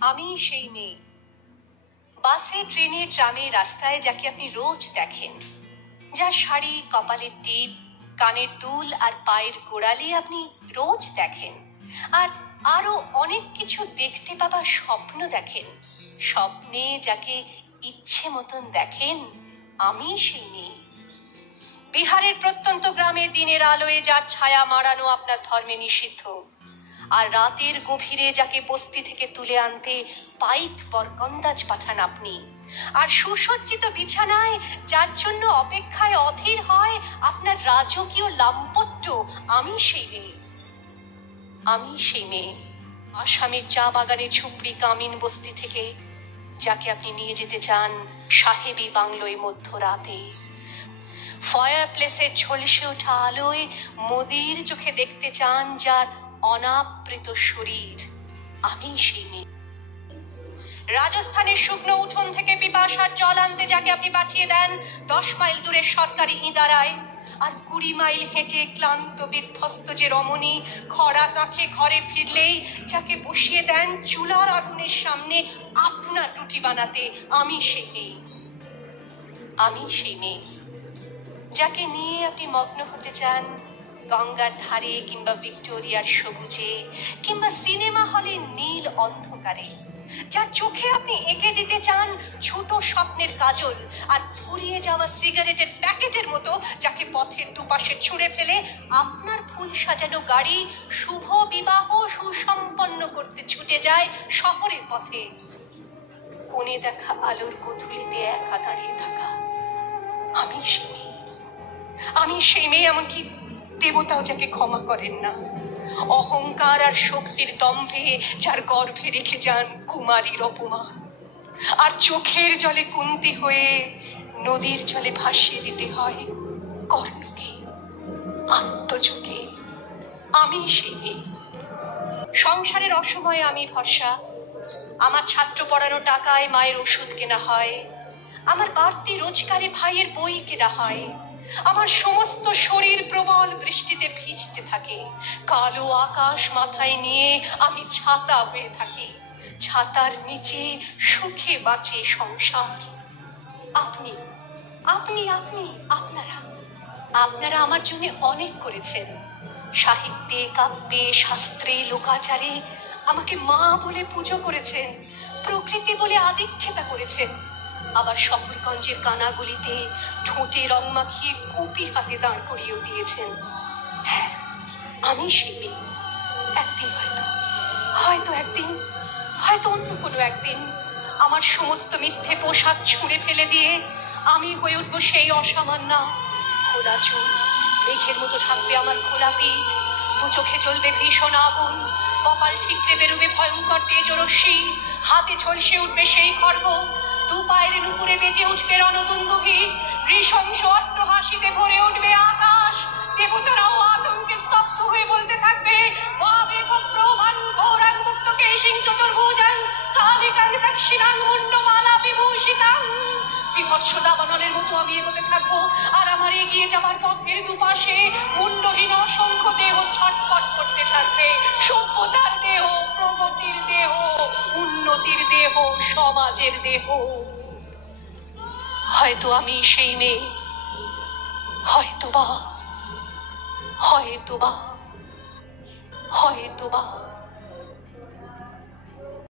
আমি সেই মেয়ে। বাসে, ট্রেনে, ট্রামে, রাস্তায় যাকে আপনি রোজ দেখেন, যার শাড়ি, কপালের টিপ, কানের দুল আর পায়ের গোড়ালি আপনি রোজ দেখেন, আর আরো অনেক কিছু দেখতে পাবার স্বপ্ন দেখেন। স্বপ্নে যাকে ইচ্ছে মতন দেখেন, আমি সেই মেয়ে। বিহারের প্রত্যন্ত গ্রামে দিনের আলোয় যার ছায়া মাড়ানো আপনার ধর্মে নিষিদ্ধ, আর রাতের গভীরে যাকে বস্তি থেকে তুলে আনতে পাইক বরকন্দাজ পাঠান আপনি, আর সুসজ্জিত বিছানায় যার জন্য অপেক্ষায় অধীর হয় আপনার রাজকীয় লাম্পট্য, আমি সেই মেয়ে। আমি সেই মেয়ে। আসামের চা বাগানে ঝুপড়ি কামিন বস্তি থেকে যাকে আপনি নিয়ে যেতে চান সাহেবী বাংলোয় মধ্যরাতে। ফায়ার প্লেসের ঝলসে ওঠা আলোয় মোদির চোখে দেখতে চান যার অনাবৃত শরীর, আমি সেই মেয়ে। রাজস্থানের শুকনো উঠোন থেকে পিপাসার জল আনতে যাকে আপনি পাঠিয়ে দেন 10 মাইল দূরের সরকারি ইদারায়, আর 20 মাইল হেঁটে ক্লান্ত বিধ্বস্ত যে রমণী খরা কাঁখে ঘরে ফিরলেই যাকে বসিয়ে দেন চুলার আগুনের সামনে আপনার রুটি বানাতে, আমি সেই মেয়ে। আমি সেই মেয়ে যাকে নিয়ে আপনি মগ্ন হতে চান গঙ্গার ধারে, কিংবা ভিক্টোরিয়ার সবুজে, কিংবা সিনেমা হলের নীল অন্ধকারে, যার চোখে আপনি এঁকে দিতে চান ছোট স্বপ্নের কাজল, আর ফুরিয়ে যাওয়া সিগারেটের প্যাকেটের মতো যাকে পথের দুপাশে ছুঁড়ে ফেলে আপনার ফুল সাজানো গাড়ি শুভ বিবাহ সুসম্পন্ন করতে ছুটে যায় শহরের পথে। কোণে দেখা আলোর গোধূলিতে একা দাঁড়িয়ে থাকা, আমি সেই মেয়ে। আমি সেই মেয়ে, এমনকি দেবতাও যাকে ক্ষমা করেন না। অহংকার আর শক্তির দম্ভে যার গর্ভে রেখে যান কুমারীর অপমান, আর চোখের জলে কুন্তি হয়ে নদীর জলে ভাসিয়ে দিতে হয় কর্ণকে, আত্মযোগে, আমি সেই মেয়ে। সংসারের অসময়ে আমি ভরসা। আমার ছাত্র পড়ানো টাকায় মায়ের ওষুধ কেনা হয়, আমার বাড়তি রোজগারে ভাইয়ের বই কেনা হয়, আমার সমস্ত শরীর প্রবল বৃষ্টিতে ভিজতে থাকে, কালো আকাশ মাথায় নিয়ে আমি ছাতা হয়ে থাকি, ছাতার নিচে সুখে বাঁচে সংসার। আপনি আপনি আপনি আপনারা আপনারা আমার জন্য অনেক করেছেন। সাহিত্যে, কাব্যে, শাস্ত্রে, লোকাচারে আমাকে মা বলে পুজো করেছেন, প্রকৃতি বলে আদিক্ষেতা করেছেন। আবার শহরগঞ্জের কানাগলিতে ঠোঁটে রং মাখিয়ে কুপি হাতে দাঁড় করিয়েও দিয়েছেন। হ্যাঁ, আমি সেই মেয়ে। একদিন হয়তো অন্য কোনো একদিন আমার সমস্ত মিথ্যে পোশাক ছুঁড়ে ফেলে দিয়ে আমি হয়ে উঠবো সেই অসামান্য। খোলা চুল, মেঘের মতো থাকবে আমার খোলা পিঠ, দু চোখে জ্বলবে ভীষণ আগুন, কপাল ঠিকরে বেরোবে ভয়ঙ্কর তেজরশ্মি, হাতে ঝলসে উঠবে সেই খড়গ, দু পায়ের নুপুরে বেজে উঠবে রণদুন্দুভি, নৃশংস অট্টহাসিতে ভরে উঠবে আকাশ। দেবতারাও আতঙ্কে স্তব্ধ হয়ে বলতে থাকবে, বিভৎস দাবানলের মতো আমি এগোতে থাকবো, আর আমার এগিয়ে যাবার পথের দুপাশে মুন্ডহীন অসংখ্য দেহ ছটফট করতে থাকবে। সভ্যতার দেহ, প্রগতির দেহ, উন্নতির দেহ, সমাজের দেহ। হয়তো আমি সেই মেয়ে, হয়তোবা।